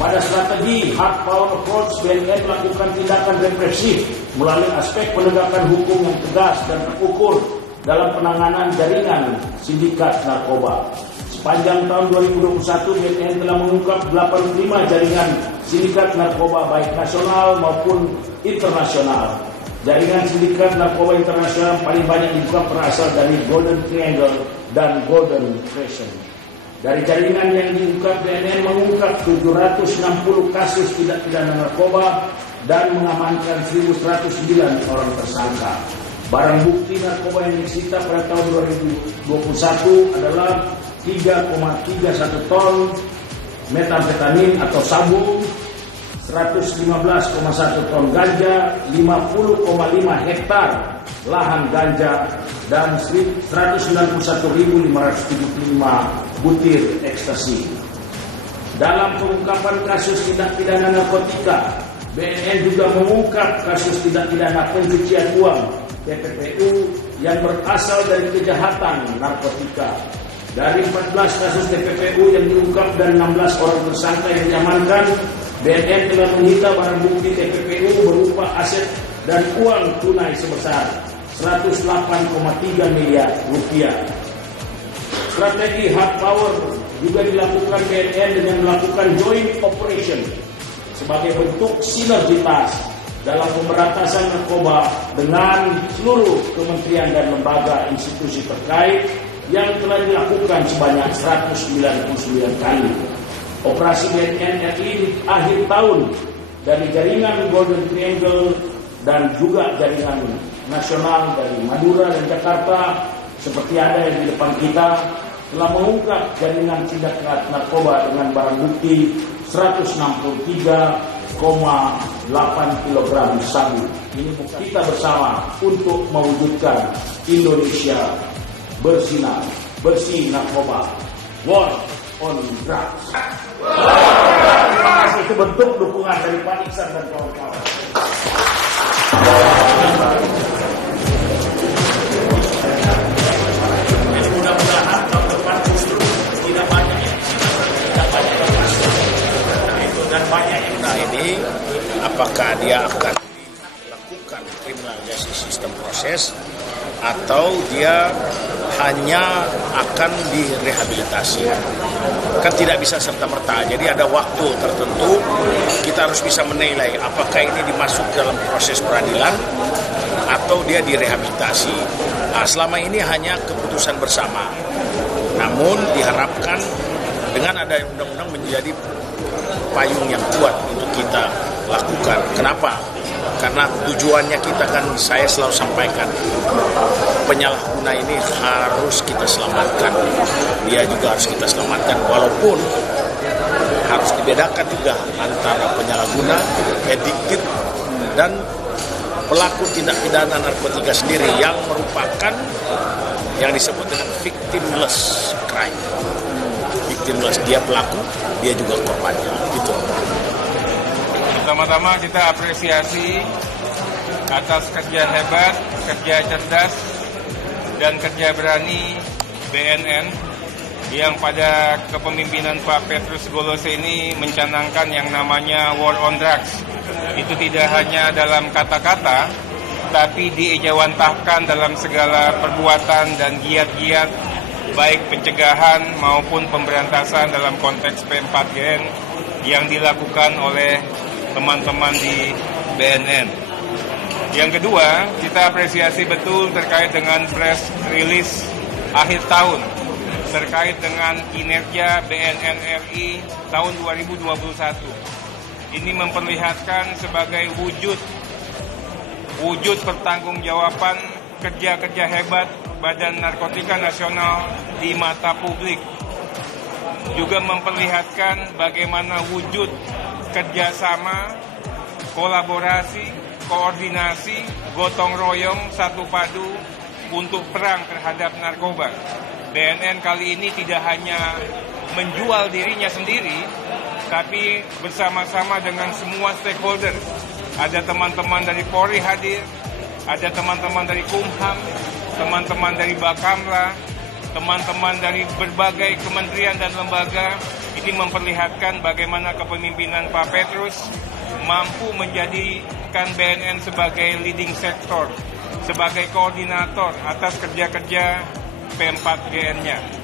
Pada strategi hard power approach, BNN melakukan tindakan represif melalui aspek penegakan hukum yang tegas dan terukur dalam penanganan jaringan sindikat narkoba. Sepanjang tahun 2021, BNN telah mengungkap 85 jaringan sindikat narkoba baik nasional maupun internasional. Jaringan sindikat narkoba internasional paling banyak dibuka berasal dari Golden Triangle dan Golden Crescent. Dari jaringan yang diungkap, BNN mengungkap 760 kasus tindak pidana narkoba dan mengamankan 1.109 orang tersangka. Barang bukti narkoba yang disita pada tahun 2021 adalah 3,31 ton metamfetamin atau sabu, 115,1 ton ganja, 50,5 hektar lahan ganja, dan 191.575 butir ekstasi. Dalam pengungkapan kasus tindak pidana narkotika, BNN juga mengungkap kasus tindak pidana pencucian uang (TPPU) yang berasal dari kejahatan narkotika. Dari 14 kasus TPPU yang diungkap dan 16 orang tersangka yang diamankan, BNN telah menyita barang bukti TPPU berupa aset dan uang tunai sebesar 108,3 miliar rupiah. Strategi hard power juga dilakukan BNN dengan melakukan joint operation sebagai bentuk sinergitas dalam pemberantasan narkoba dengan seluruh kementerian dan lembaga institusi terkait yang telah dilakukan sebanyak 199 kali. Operasi BNN RI di akhir tahun dari jaringan Golden Triangle dan juga jaringan nasional dari Madura dan Jakarta seperti ada yang di depan kita telah mengungkap jaringan tindak narkoba dengan barang bukti 163,8 kg sabu. Ini kita bersama untuk mewujudkan Indonesia bersinar, bersih narkoba. War on drugs. Itu bentuk dukungan dari Pak Iksan dan kawan-kawan. Jadi mudah-mudahan tahun depan justru tidak banyak yang itu dan banyak yang ini apakah dia akan dilakukan criminal justice system proses atau dia hanya akan direhabilitasi. Kan tidak bisa serta-merta, jadi ada waktu tertentu kita harus bisa menilai apakah ini dimasuk dalam proses peradilan atau dia direhabilitasi. Nah, selama ini hanya keputusan bersama, namun diharapkan dengan ada undang-undang menjadi payung yang kuat untuk kita lakukan. Kenapa? Karena tujuannya kita kan, saya selalu sampaikan, penyalahguna ini harus kita selamatkan. Dia juga harus kita selamatkan, walaupun harus dibedakan juga antara penyalahguna, addicted, dan pelaku tindak pidana narkotika sendiri yang merupakan yang disebut dengan victimless crime. Victimless, dia pelaku, dia juga korbannya. Gitu. Pertama-tama kita apresiasi atas kerja hebat, kerja cerdas, dan kerja berani BNN yang pada kepemimpinan Pak Petrus Golose ini mencanangkan yang namanya war on drugs. Itu tidak hanya dalam kata-kata, tapi diejawantahkan dalam segala perbuatan dan giat-giat, baik pencegahan maupun pemberantasan dalam konteks P4GN yang dilakukan oleh teman-teman di BNN. Yang kedua, kita apresiasi betul terkait dengan press release akhir tahun terkait dengan kinerja BNN RI tahun 2021. Ini memperlihatkan sebagai wujud pertanggungjawaban kerja-kerja hebat Badan Narkotika Nasional di mata publik. Juga memperlihatkan bagaimana wujud kerjasama, kolaborasi, koordinasi, gotong royong, satu padu untuk perang terhadap narkoba. BNN kali ini tidak hanya menjual dirinya sendiri, tapi bersama-sama dengan semua stakeholder. Ada teman-teman dari Polri hadir, ada teman-teman dari Kumham, teman-teman dari Bakamla, teman-teman dari berbagai kementerian dan lembaga, ini memperlihatkan bagaimana kepemimpinan Pak Petrus mampu menjadikan BNN sebagai leading sector, sebagai koordinator atas kerja-kerja P4GN-nya.